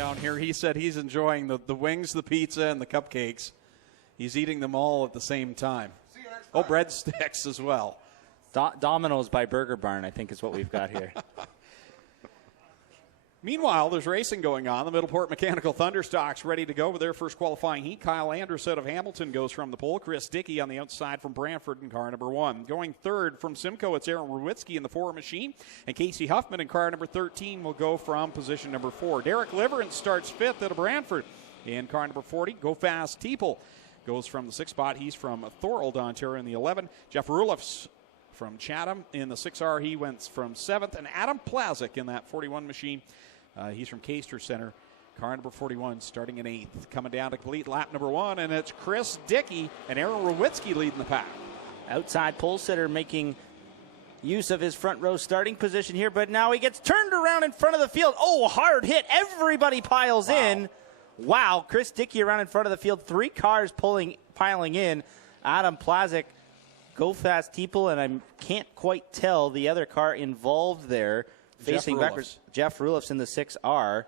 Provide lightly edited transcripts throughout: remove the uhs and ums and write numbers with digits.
down here. He said he's enjoying the wings, the pizza, and the cupcakes. He's eating them all at the same time. Oh, breadsticks as well. Domino's by Burger Barn, I think, is what we've got here. Meanwhile, there's racing going on. The Middleport Mechanical Thunderstocks ready to go with their first qualifying heat. Kyle Andrus out of Hamilton goes from the pole. Chris Dickey on the outside from Brantford in car number 1. Going third from Simcoe, it's Aaron Rewitsky in the 4 machine. And Casey Huffman in car number 13 will go from position number 4. Derek Liverance starts 5th out of Brantford. In car number 40, Go Fast Teeple goes from the 6th spot. He's from Thorold, Ontario in the 11. Jeff Rulofs from Chatham in the 6R. He went from 7th. And Adam Plazik in that 41 machine. He's from Caister Center. Car number 41 starting in 8th. Coming down to complete lap number 1, and it's Chris Dickey and Aaron Rewitsky leading the pack. Outside pole sitter making use of his front row starting position here, but now he gets turned around in front of the field. Oh, hard hit. Everybody piles in. Wow, Chris Dickey around in front of the field. 3 cars piling in. Adam Plazik, Go Fast Teeple, and I can't quite tell the other car involved there. Facing backwards, Jeff Rulofs in the 6R.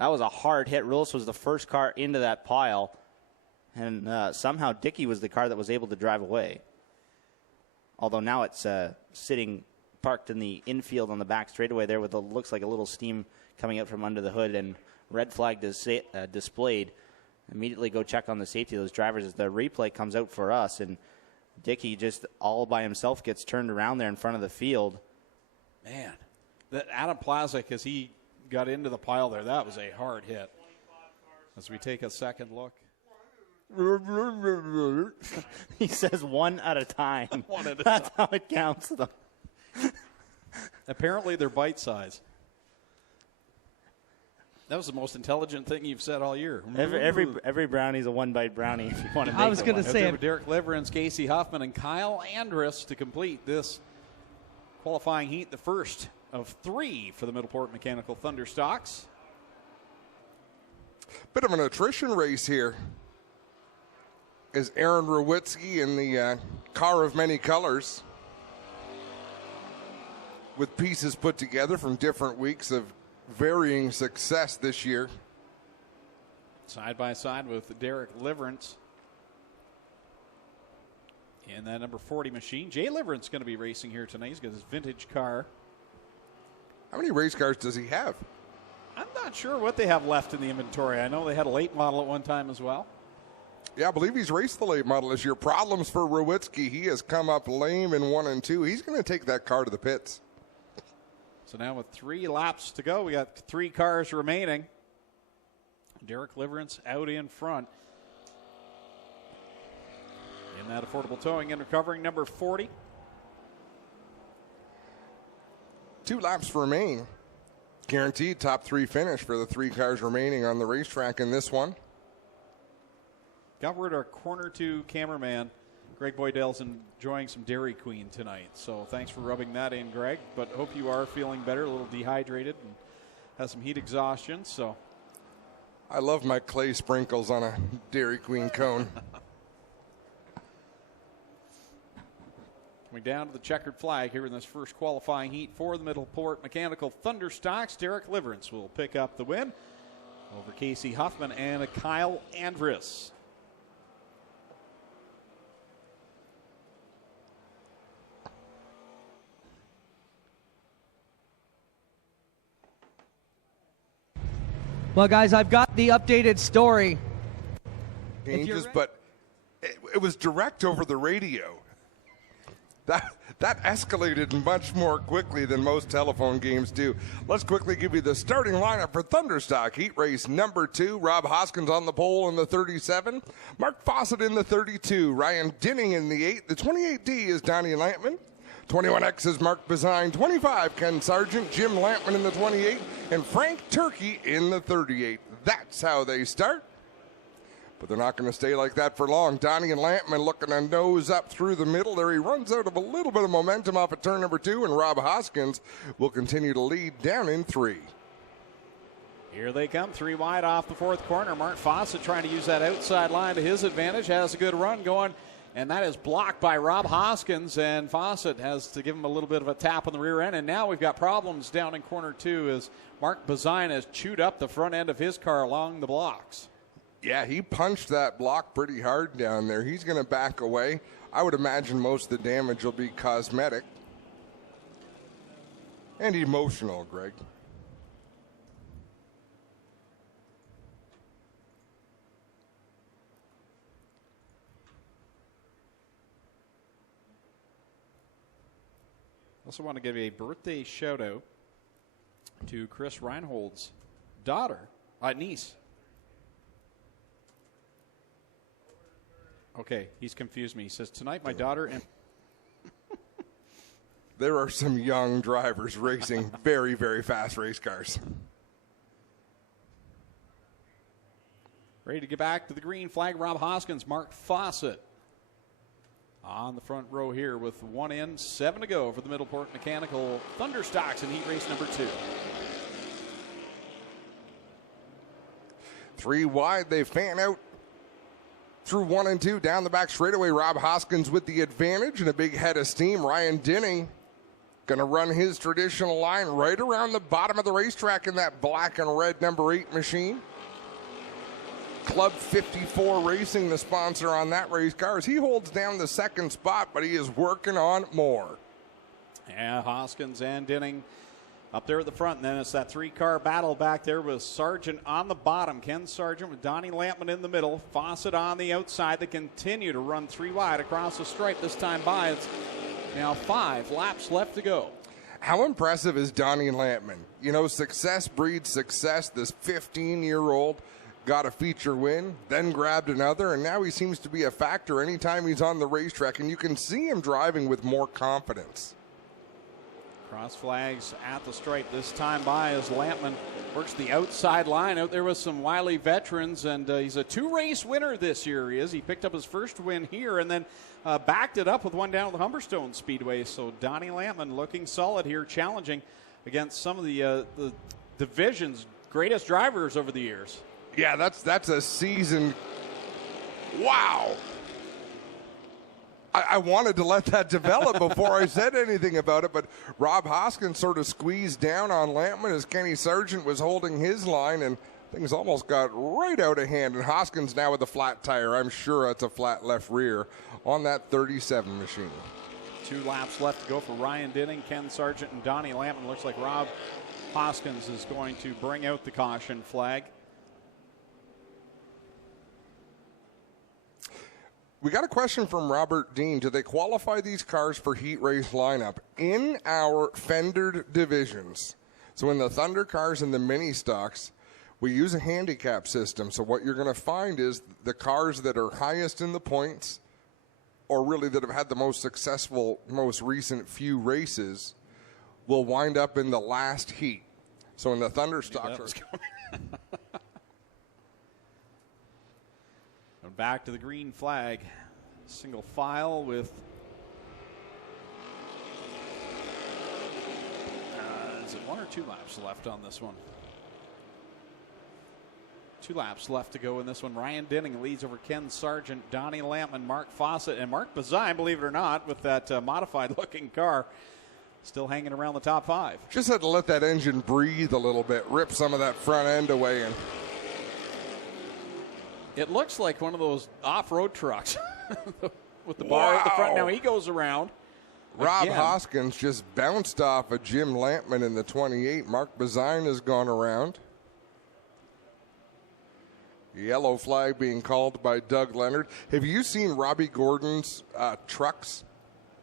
That was a hard hit. Rulofs was the first car into that pile. And somehow Dickey was the car that was able to drive away. Although now it's sitting parked in the infield on the back straightaway there with looks like a little steam coming out from under the hood, and red flag displayed. Immediately go check on the safety of those drivers as the replay comes out for us. And Dickey just all by himself gets turned around there in front of the field. Man, that Adam Plazik, as he got into the pile there, that was a hard hit. As we take a second look. He says one at a time. One at a That's time. how it counts them. Apparently they're bite size. That was the most intelligent thing you've said all year. Every brownie's a one-bite brownie if you want to make it. I was going to say it. Derek Liverance, Casey Huffman, and Kyle Andrus to complete this qualifying heat, the first of 3 for the Middleport Mechanical Thunderstocks. Bit of an attrition race here. Is Aaron Rewitsky in the car of many colors, with pieces put together from different weeks of varying success this year. Side by side with Derek Liverance in that number 40 machine. Jay Liverance going to be racing here tonight. He's got his vintage car. How many race cars does he have? I'm not sure what they have left in the inventory. I know they had a late model at one time as well. Yeah, I believe he's raced the late model this year. Problems for Rewitsky. He has come up lame in 1 and 2. He's going to take that car to the pits. So now with 3 laps to go, we got 3 cars remaining. Derek Liverance out in front. In that affordable towing and recovering number 40. 2 laps remain. Guaranteed top 3 finish for the 3 cars remaining on the racetrack in this one. Got word our corner 2 cameraman, Greg Boydell's enjoying some Dairy Queen tonight. So thanks for rubbing that in, Greg. But hope you are feeling better, a little dehydrated, and has some heat exhaustion. So I love my clay sprinkles on a Dairy Queen cone. Coming down to the checkered flag here in this first qualifying heat for the Middleport Mechanical Thunderstocks. Derek Liverance will pick up the win over Casey Huffman and Kyle Andrus. Well, guys, I've got the updated story. Changes, but it was direct over the radio. That escalated much more quickly than most telephone games do. Let's quickly give you the starting lineup for Thunderstock Heat Race number 2. Rob Hoskins on the pole in the 37. Mark Fawcett in the 32. Ryan Dinning in the 8. The 28D is Donnie Lampman. 21X is Mark Bazine. 25, Ken Sargent. Jim Lampman in the 28. And Frank Turkey in the 38. That's how they start. But they're not going to stay like that for long. Donnie and Lampman looking to nose up through the middle there. He runs out of a little bit of momentum off at turn number 2, and Rob Hoskins will continue to lead down in 3. Here they come, 3 wide off the 4th corner. Mark Fawcett trying to use that outside line to his advantage. Has a good run going And that is blocked by Rob Hoskins, and Fawcett has to give him a little bit of a tap on the rear end. And now we've got problems down in corner 2 as Mark Bazine has chewed up the front end of his car along the blocks. Yeah, he punched that block pretty hard down there. He's going to back away. I would imagine most of the damage will be cosmetic and emotional, Greg. Also want to give a birthday shout out to Chris Reinhold's daughter, niece. Okay, he's confused me. He says, tonight my daughter and... There are some young drivers racing very, very fast race cars. Ready to get back to the green flag. Rob Hoskins, Mark Fawcett on the front row here with 1 in, 7 to go for the Middleport Mechanical Thunderstocks in heat race number 2. 3 wide, they fan out through 1 and 2 down the back straightaway. Rob Hoskins with the advantage and a big head of steam. Ryan Dinning going to run his traditional line right around the bottom of the racetrack in that black and red number 8 machine. Club 54 Racing, the sponsor on that race car, as he holds down the 2nd spot, but he is working on more. Yeah, Hoskins and Dinning up there at the front, and then it's that 3-car battle back there with Sargent on the bottom. Ken Sargent with Donnie Lampman in the middle. Fawcett on the outside. They continue to run 3 wide across the stripe. This time by, it's now 5 laps left to go. How impressive is Donnie Lampman? You know, success breeds success. This 15-year-old got a feature win, then grabbed another, and now he seems to be a factor anytime he's on the racetrack, and you can see him driving with more confidence. Cross flags at the stripe this time by as Lampman works the outside line out there with some wily veterans, and he's a 2-race winner this year. He picked up his first win here and then backed it up with one down at the Humberstone Speedway. So Donnie Lampman looking solid here, challenging against some of the division's greatest drivers over the years. Yeah, that's a season. Wow. I wanted to let that develop before I said anything about it, but Rob Hoskins sort of squeezed down on Lampman as Kenny Sargent was holding his line, and things almost got right out of hand. And Hoskins now with a flat tire. I'm sure that's a flat left rear on that 37 machine. 2 laps left to go for Ryan Dinning, Ken Sargent, and Donnie Lampman. Looks like Rob Hoskins is going to bring out the caution flag. We got a question from Robert Dean. Do they qualify these cars for heat race lineup in our fendered divisions? So in the Thunder cars and the mini stocks, we use a handicap system. So what you're going to find is the cars that are highest in the points, or really that have had the most successful, most recent few races, will wind up in the last heat. So in the Thunder stocks. Back to the green flag. Single file with is it 1 or 2 laps left on this one? 2 laps left to go in this one. Ryan Dinning leads over Ken Sargent, Donnie Lampman, Mark Fawcett, and Mark Bazine, believe it or not, with that modified looking car, still hanging around the top 5. Just had to let that engine breathe a little bit, rip some of that front end away, and it looks like one of those off-road trucks with the bar at the front. Now he goes around. Rob again. Hoskins just bounced off of Jim Lampman in the 28. Mark Bazine has gone around. Yellow flag being called by Doug Leonard. Have you seen Robbie Gordon's trucks?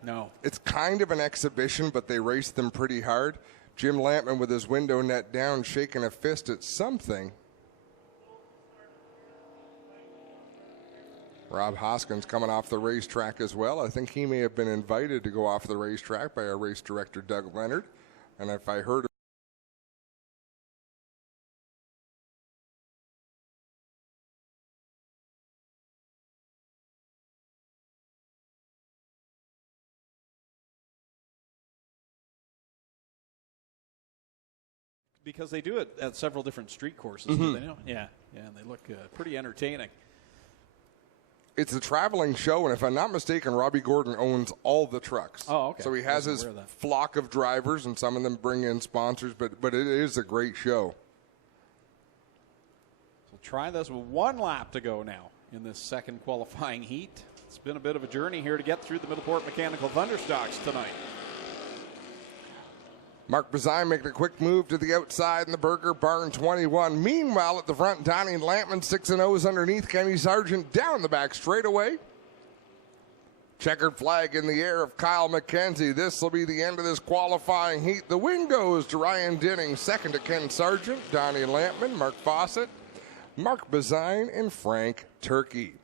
No. It's kind of an exhibition, but they race them pretty hard. Jim Lampman with his window net down, shaking a fist at something. Rob Hoskins coming off the racetrack as well. I think he may have been invited to go off the racetrack by our race director, Doug Leonard. And if I heard because they do it at several different street courses. Do they know? Yeah, and they look pretty entertaining. It's a traveling show, and if I'm not mistaken, Robbie Gordon owns all the trucks. Oh, okay. So he has his flock of drivers, and some of them bring in sponsors, but it is a great show. So try this with 1 lap to go now in this second qualifying heat. It's been a bit of a journey here to get through the Middleport Mechanical Thunderstocks tonight. Mark Bazine making a quick move to the outside in the Burger Barn 21. Meanwhile, at the front, Donnie Lampman 6-0 is underneath. Kenny Sargent down the back straightaway. Checkered flag in the air of Kyle McKenzie. This will be the end of this qualifying heat. The win goes to Ryan Dinning, second to Ken Sargent, Donnie Lampman, Mark Fawcett, Mark Bazine, and Frank Turkey.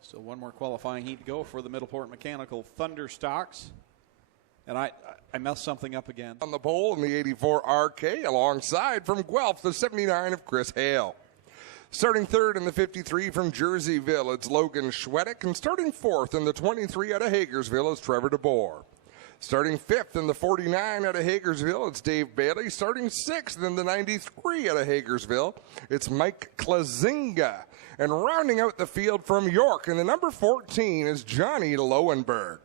Still 1 more qualifying heat to go for the Middleport Mechanical Thunderstocks. And I messed something up again. On the pole in the 84 RK, alongside from Guelph, the 79 of Chris Hale. Starting third in the 53 from Jerseyville, it's Logan Schwedick. And starting fourth in the 23 out of Hagersville, it's Trevor DeBoer. Starting fifth in the 49 out of Hagersville, it's Dave Bailey. Starting sixth in the 93 out of Hagersville, it's Mike Klazinga. And rounding out the field from York in the number 14 is Johnny Lowenberg.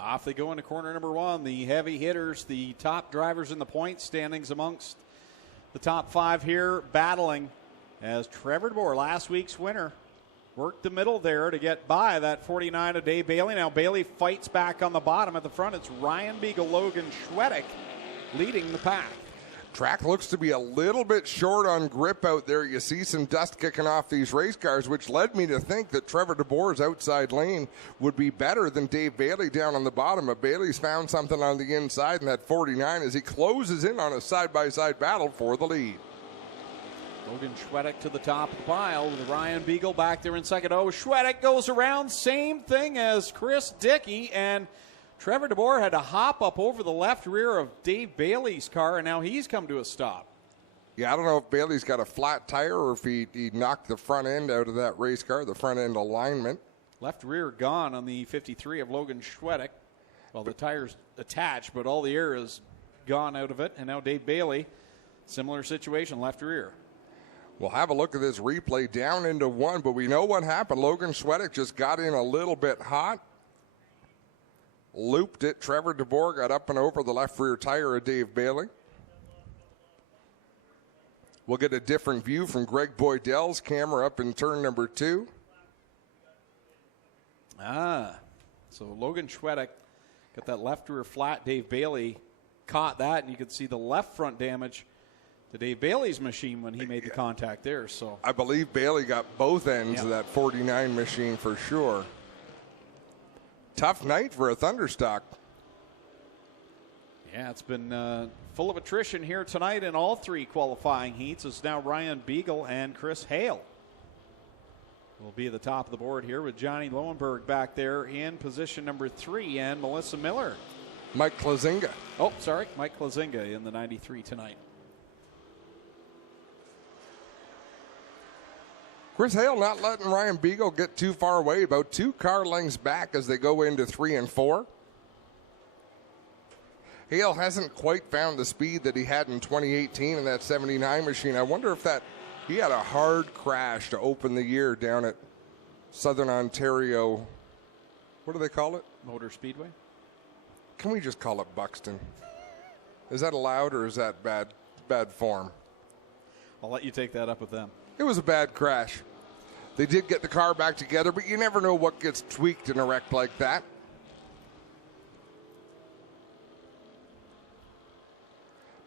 Off they go into corner number 1. The heavy hitters, the top drivers in the point standings amongst the top 5 here, battling as Trevor DeBoer, last week's winner, worked the middle there to get by that 49 of Dave Bailey. Now Bailey fights back on the bottom. At the front, it's Ryan Beagle, Logan Schwedick leading the pack. Track looks to be a little bit short on grip out there. You see some dust kicking off these race cars, which led me to think that Trevor DeBoer's outside lane would be better than Dave Bailey down on the bottom. But Bailey's found something on the inside in that 49 as he closes in on a side-by-side battle for the lead. Logan Schwedick to the top of the pile with Ryan Beagle back there in second. Oh, Schwedick goes around, same thing as Chris Dickey, and Trevor DeBoer had to hop up over the left rear of Dave Bailey's car, and now he's come to a stop. Yeah, I don't know if Bailey's got a flat tire or if he knocked the front end out of that race car, the front end alignment. Left rear gone on the 53 of Logan Schwedick. Well, the tire's attached, but all the air is gone out of it, and now Dave Bailey, similar situation, left rear. We'll have a look at this replay down into 1, but we know what happened. Logan Schwedick just got in a little bit hot. Looped it. Trevor DeBoer got up and over the left rear tire of Dave Bailey. We'll get a different view from Greg Boydell's camera up in turn number 2. So Logan Schwedick got that left rear flat. Dave Bailey caught that, and you could see the left front damage to Dave Bailey's machine when he made the contact there. So I believe Bailey got both ends of that 49 machine for sure. Tough night for a Thunderstock. Yeah, it's been full of attrition here tonight in all 3 qualifying heats. It's now Ryan Beagle and Chris Hale will be at the top of the board here with Johnny Lowenberg back there in position number 3 and Melissa Miller. Mike Klazinga. Oh, sorry, Mike Klazinga in the 93 tonight. Chris Hale not letting Ryan Beagle get too far away, about 2 car lengths back as they go into 3 and 4. Hale hasn't quite found the speed that he had in 2018 in that 79 machine. I wonder if he had a hard crash to open the year down at Southern Ontario. What do they call it? Motor Speedway. Can we just call it Buxton? Is that allowed or is that bad form? I'll let you take that up with them. It was a bad crash. They did get the car back together, but you never know what gets tweaked in a wreck like that.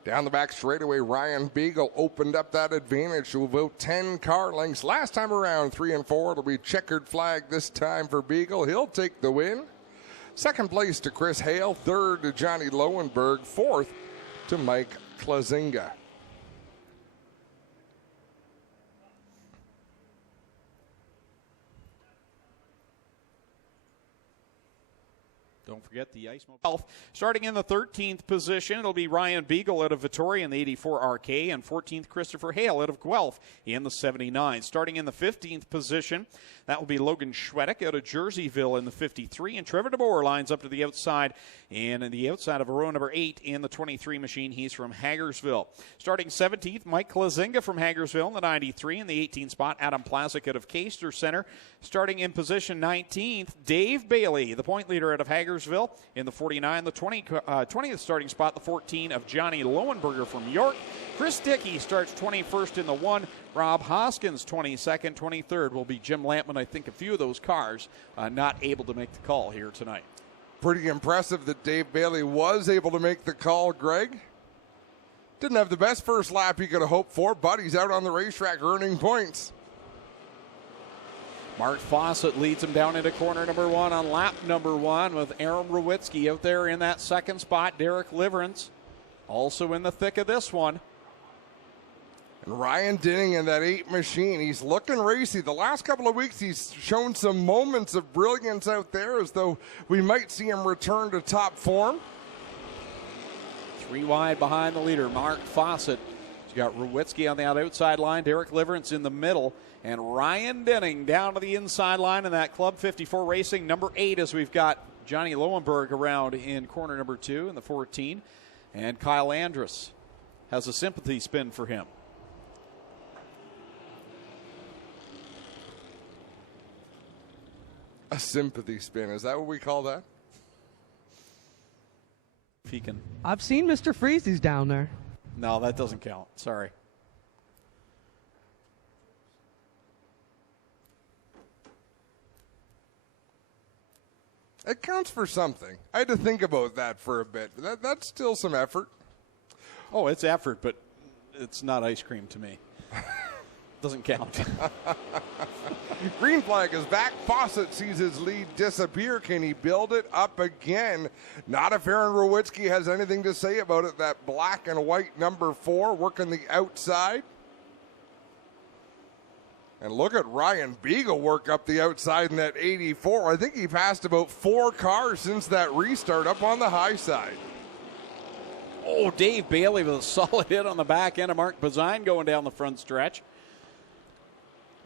Down the back straightaway, Ryan Beagle opened up that advantage to about 10 car lengths. Last time around, 3 and 4. It'll be checkered flag this time for Beagle. He'll take the win. Second place to Chris Hale. Third to Johnny Lowenberg. Fourth to Mike Klazinga. Don't forget the Ice Mobile. Starting in the 13th position, it'll be Ryan Beagle out of Vittoria in the 84 RK, and 14th Christopher Hale out of Guelph in the 79. Starting in the 15th position, that will be Logan Schwedick out of Jerseyville in the 53, and Trevor DeBoer lines up to the outside, and in the outside of row number 8 in the 23 machine. He's from Hagersville. Starting 17th, Mike Klazinga from Hagersville in the 93. In the 18th spot, Adam Plazik out of Caister Center. Starting in position 19th, Dave Bailey, the point leader out of Hagersville in the 49. The 20th starting spot, the 14 of Johnny Lowenberger from York. Chris Dickey starts 21st in the 1. Rob Hoskins 22nd. 23rd will be Jim Lampman. I think a few of those cars not able to make the call here tonight. Pretty impressive that Dave Bailey was able to make the call, Greg. Didn't have the best first lap he could have hoped for, but he's out on the racetrack earning points. Mark Fawcett leads him down into corner number 1 on lap number 1 with Aaron Rowitsky out there in that second spot. Derek Liverance also in the thick of this one. And Ryan Dinning in that 8 machine, he's looking racy. The last couple of weeks, he's shown some moments of brilliance out there, as though we might see him return to top form. 3 wide behind the leader, Mark Fawcett. He's got Rowitsky on the outside line, Derek Liverance in the middle, and Ryan Dinning down to the inside line in that Club 54 Racing number 8, as we've got Johnny Lowenberg around in corner number 2 in the 14, and Kyle Andrus has a sympathy spin for him. A sympathy spin, is that what we call that? If he can. I've seen Mr. Freezy's down there. No, that doesn't count. Sorry. It counts for something. I had to think about that for a bit. That's still some effort. Oh, it's effort, but it's not ice cream to me. Doesn't count. Green flag is back. Fawcett sees his lead disappear. Can he build it up again? Not if Aaron Rowitsky has anything to say about it. That black and white number 4 working the outside. And look at Ryan Beagle work up the outside in that 84. I think he passed about 4 cars since that restart up on the high side. Oh, Dave Bailey with a solid hit on the back end of Mark Bazine going down the front stretch.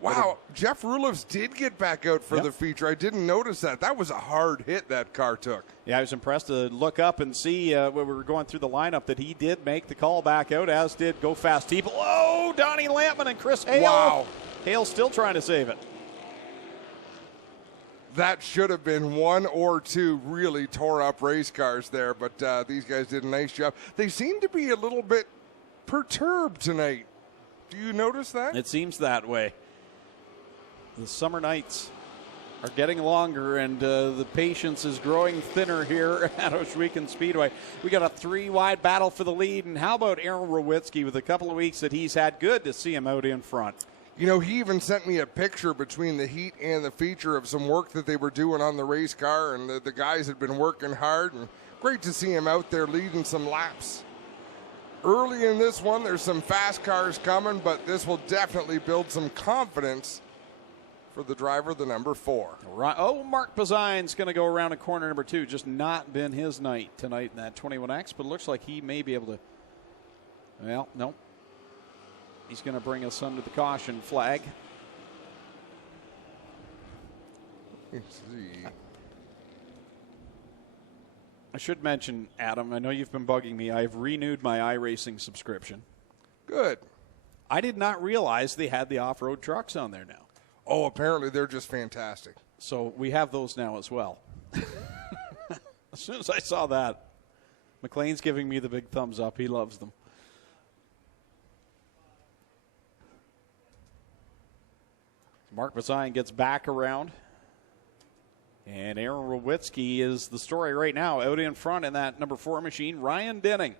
Wow, Jeff Rulifs did get back out for the feature. I didn't notice that. That was a hard hit that car took. Yeah, I was impressed to look up and see when we were going through the lineup that he did make the call back out, as did Go Fast People. Oh, Donnie Lampman and Chris Hale. Wow. Hale still trying to save it. That should have been 1 or 2 really tore up race cars there, but these guys did a nice job. They seem to be a little bit perturbed tonight. Do you notice that? It seems that way. The summer nights are getting longer, and the patience is growing thinner here at Ohsweken Speedway. We got a 3 wide battle for the lead, and how about Aaron Rowitsky with a couple of weeks that he's had? Good to see him out in front. You know, he even sent me a picture between the heat and the feature of some work that they were doing on the race car, and the guys had been working hard, and great to see him out there leading some laps. Early in this one, there's some fast cars coming, but this will definitely build some confidence for the driver, the number 4. Right. Oh, Mark Bazine's going to go around in corner number 2. Just not been his night tonight in that 21X, but it looks like he may be able to. Well, no. He's going to bring us under the caution flag. Let's see. I should mention, Adam, I know you've been bugging me. I've renewed my iRacing subscription. Good. I did not realize they had the off-road trucks on there now. Oh, apparently they're just fantastic. So we have those now as well. As soon as I saw that, McLean's giving me the big thumbs up. He loves them. Mark Bazine gets back around. And Aaron Rowitsky is the story right now, out in front in that number 4 machine. Ryan Dinning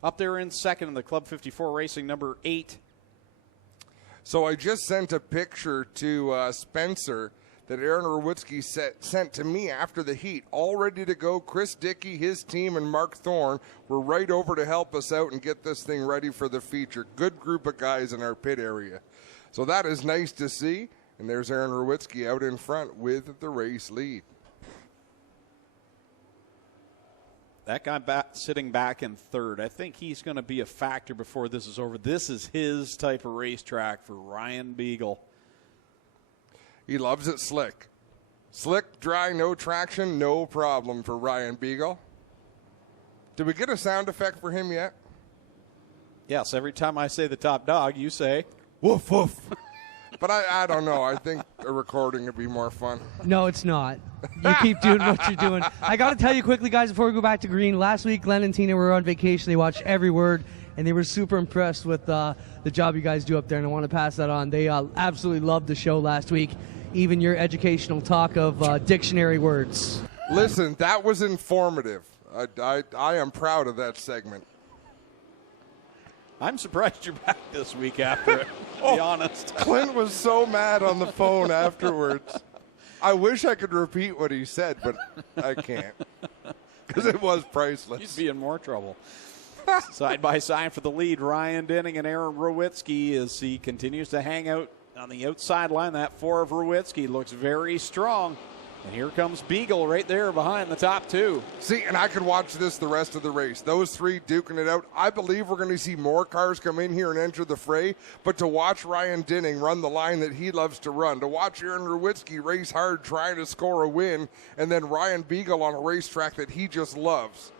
up there in second in the Club 54 Racing number 8. So I just sent a picture to Spencer that Aaron Rowitsky sent to me after the heat, all ready to go. Chris Dickey, his team, and Mark Thorne were right over to help us out and get this thing ready for the feature. Good group of guys in our pit area. So that is nice to see. And there's Aaron Rowitsky out in front with the race lead. That guy sitting back in third, I think he's going to be a factor before this is over. This is his type of racetrack for Ryan Beagle. He loves it slick. Slick, dry, no traction, no problem for Ryan Beagle. Did we get a sound effect for him yet? Yes, every time I say the top dog, you say, woof, woof. But I don't know. I think a recording would be more fun. No, it's not. You keep doing what you're doing. I got to tell you quickly, guys, before we go back to green. Last week, Glenn and Tina were on vacation. They watched every word, and they were super impressed with the job you guys do up there, and I want to pass that on. They absolutely loved the show last week, even your educational talk of dictionary words. Listen, that was informative. I am proud of that segment. I'm surprised you're back this week after it, to be honest. Clint was so mad on the phone afterwards. I wish I could repeat what he said, but I can't because it was priceless. You'd be in more trouble. Side by side for the lead, Ryan Denning and Aaron Rowitsky as he continues to hang out on the outside line. That 4 of Rowitsky looks very strong. And here comes Beagle right there behind the top 2. See, and I could watch this the rest of the race. Those 3 duking it out. I believe we're going to see more cars come in here and enter the fray. But to watch Ryan Denning run the line that he loves to run, to watch Aaron Rowitsky race hard trying to score a win, and then Ryan Beagle on a racetrack that he just loves,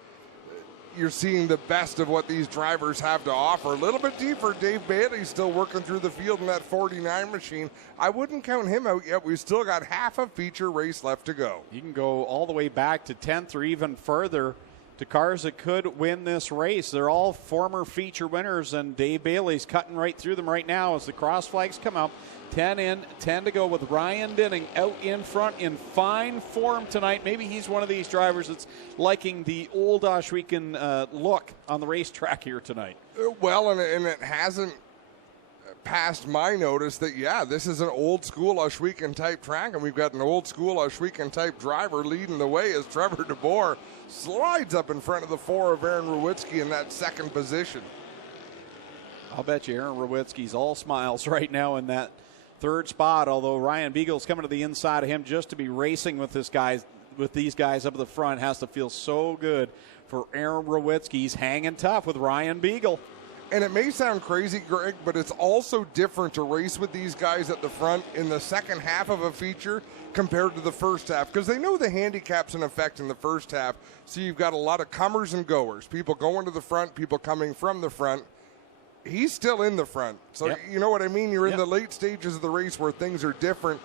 you're seeing the best of what these drivers have to offer. A little bit deeper, Dave Bailey's still working through the field in that 49 machine. I wouldn't count him out yet. We've still got half a feature race left to go. You can go all the way back to 10th or even further to cars that could win this race. They're all former feature winners, and Dave Bailey's cutting right through them right now as the cross flags come up. 10 in, 10 to go with Ryan Denning out in front in fine form tonight. Maybe he's one of these drivers that's liking the old Oshweekend look on the racetrack here tonight. Well, and it hasn't passed my notice that, yeah, this is an old school Oshweekend type track, and we've got an old school Oshweekend type driver leading the way as Trevor DeBoer slides up in front of the 4 of Aaron Rowitsky in that second position. I'll bet you Aaron Rowitsky's all smiles right now in that third spot, although Ryan Beagle's coming to the inside of him just to be racing with these guys up at the front has to feel so good for Aaron Rowitsky. He's hanging tough with Ryan Beagle. And it may sound crazy, Greg, but it's also different to race with these guys at the front in the second half of a feature compared to the first half, because they know the handicap's in effect in the first half. So you've got a lot of comers and goers, people going to the front, people coming from the front. He's still in the front. So yep. You know what I mean? You're in Yep. the late stages of the race where things are different.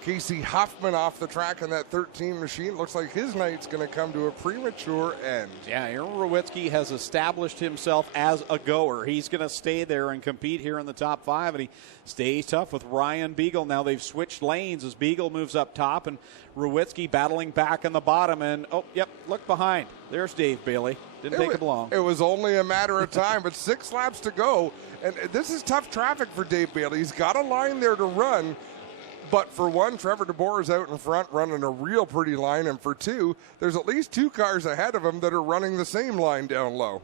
Casey Huffman off the track in that 13 machine. Looks like his night's going to come to a premature end. Yeah, Aaron Rowitsky has established himself as a goer. He's going to stay there and compete here in the top 5, and he stays tough with Ryan Beagle. Now they've switched lanes as Beagle moves up top and Rowitsky battling back in the bottom. And, oh, yep, look behind. There's Dave Bailey. Didn't take him long. It was only a matter of time, but 6 laps to go. And this is tough traffic for Dave Bailey. He's got a line there to run. But for one, Trevor DeBoer is out in front running a real pretty line. And for 2, there's at least 2 cars ahead of him that are running the same line down low.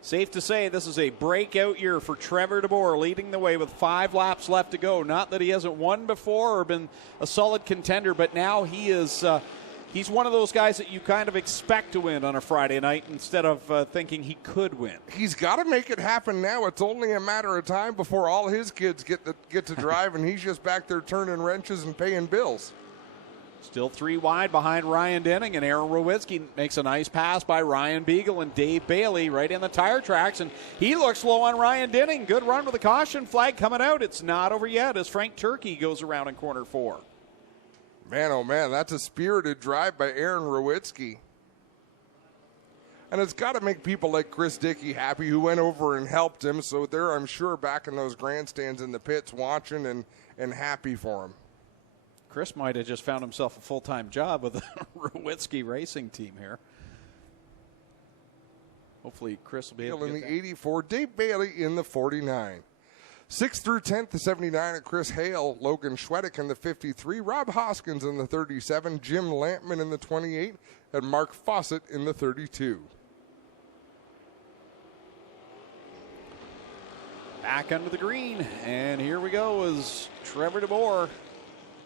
Safe to say this is a breakout year for Trevor DeBoer, leading the way with 5 laps left to go. Not that he hasn't won before or been a solid contender, but now he is he's one of those guys that you kind of expect to win on a Friday night instead of thinking he could win. He's got to make it happen now. It's only a matter of time before all his kids get to drive, and he's just back there turning wrenches and paying bills. Still 3 wide behind Ryan Denning, and Aaron Rowitsky makes a nice pass by Ryan Beagle and Dave Bailey right in the tire tracks, and he looks low on Ryan Denning. Good run with a caution flag coming out. It's not over yet as Frank Turkey goes around in corner 4. Man, oh man, that's a spirited drive by Aaron Rowitsky. And it's got to make people like Chris Dickey happy, who went over and helped him. So they're, I'm sure, back in those grandstands in the pits watching and happy for him. Chris might have just found himself a full-time job with the Rowitsky racing team here. Hopefully Chris will be able to in get the that. 84, Dave Bailey in the 49. 6th through 10th, the 79 at Chris Hale, Logan Schwedick in the 53, Rob Hoskins in the 37, Jim Lampman in the 28, and Mark Fawcett in the 32. Back under the green, and here we go as Trevor DeBoer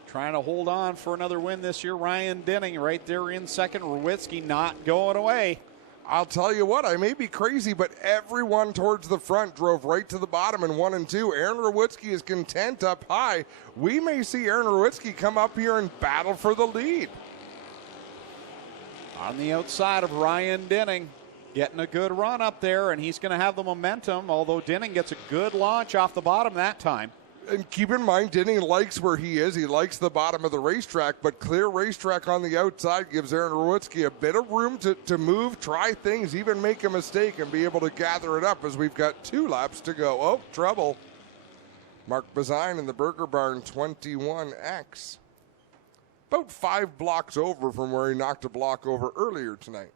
trying to hold on for another win this year. Ryan Denning right there in second. Rowitsky not going away. I'll tell you what, I may be crazy, but everyone towards the front drove right to the bottom in 1 and 2. Aaron Rowitsky is content up high. We may see Aaron Rowitsky come up here and battle for the lead. On the outside of Ryan Dinning, getting a good run up there, and he's going to have the momentum, although Dinning gets a good launch off the bottom that time. And keep in mind, Dinning likes where he is. He likes the bottom of the racetrack, but clear racetrack on the outside gives Aaron Rowitsky a bit of room to move, try things, even make a mistake and be able to gather it up as we've got 2 laps to go. Oh, trouble. Mark Bazine in the Burger Barn 21X. About 5 blocks over from where he knocked a block over earlier tonight.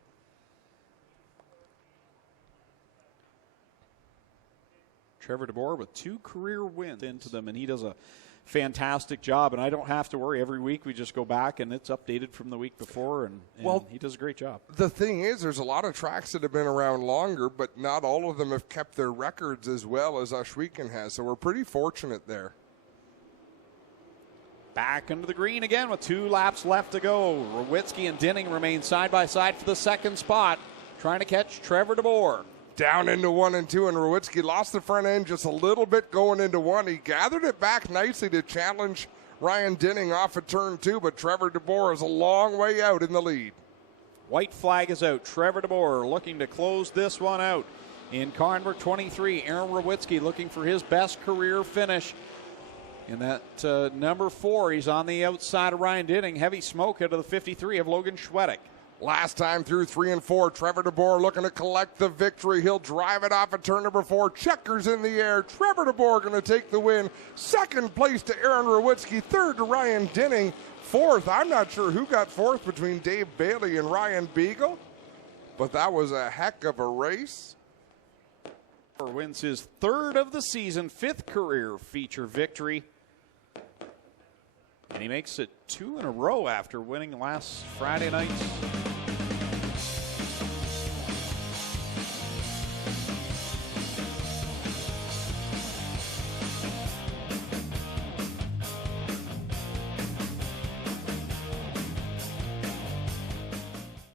Trevor DeBoer with 2 career wins into them, and he does a fantastic job. And I don't have to worry. Every week we just go back, and it's updated from the week before, and he does a great job. The thing is, there's a lot of tracks that have been around longer, but not all of them have kept their records as well as Ohsweken has, so we're pretty fortunate there. Back into the green again with 2 laps left to go. Rowitsky and Dinning remain side by side for the second spot, trying to catch Trevor DeBoer. Down into 1 and 2, and Rowitsky lost the front end just a little bit going into 1. He gathered it back nicely to challenge Ryan Dinning off of turn 2, but Trevor DeBoer is a long way out in the lead. White flag is out. Trevor DeBoer looking to close this one out. In car number 23, Aaron Rowitsky looking for his best career finish. In that number 4, he's on the outside of Ryan Dinning. Heavy smoke out of the 53 of Logan Schwedek. Last time through 3 and 4, Trevor DeBoer looking to collect the victory. He'll drive it off at turn number 4. Checkers in the air. Trevor DeBoer going to take the win. Second place to Aaron Rowitsky. Third to Ryan Dinning. Fourth, I'm not sure who got fourth between Dave Bailey and Ryan Beagle, but that was a heck of a race. Wins his 3rd of the season, 5th career feature victory. And he makes it 2 in a row after winning last Friday night's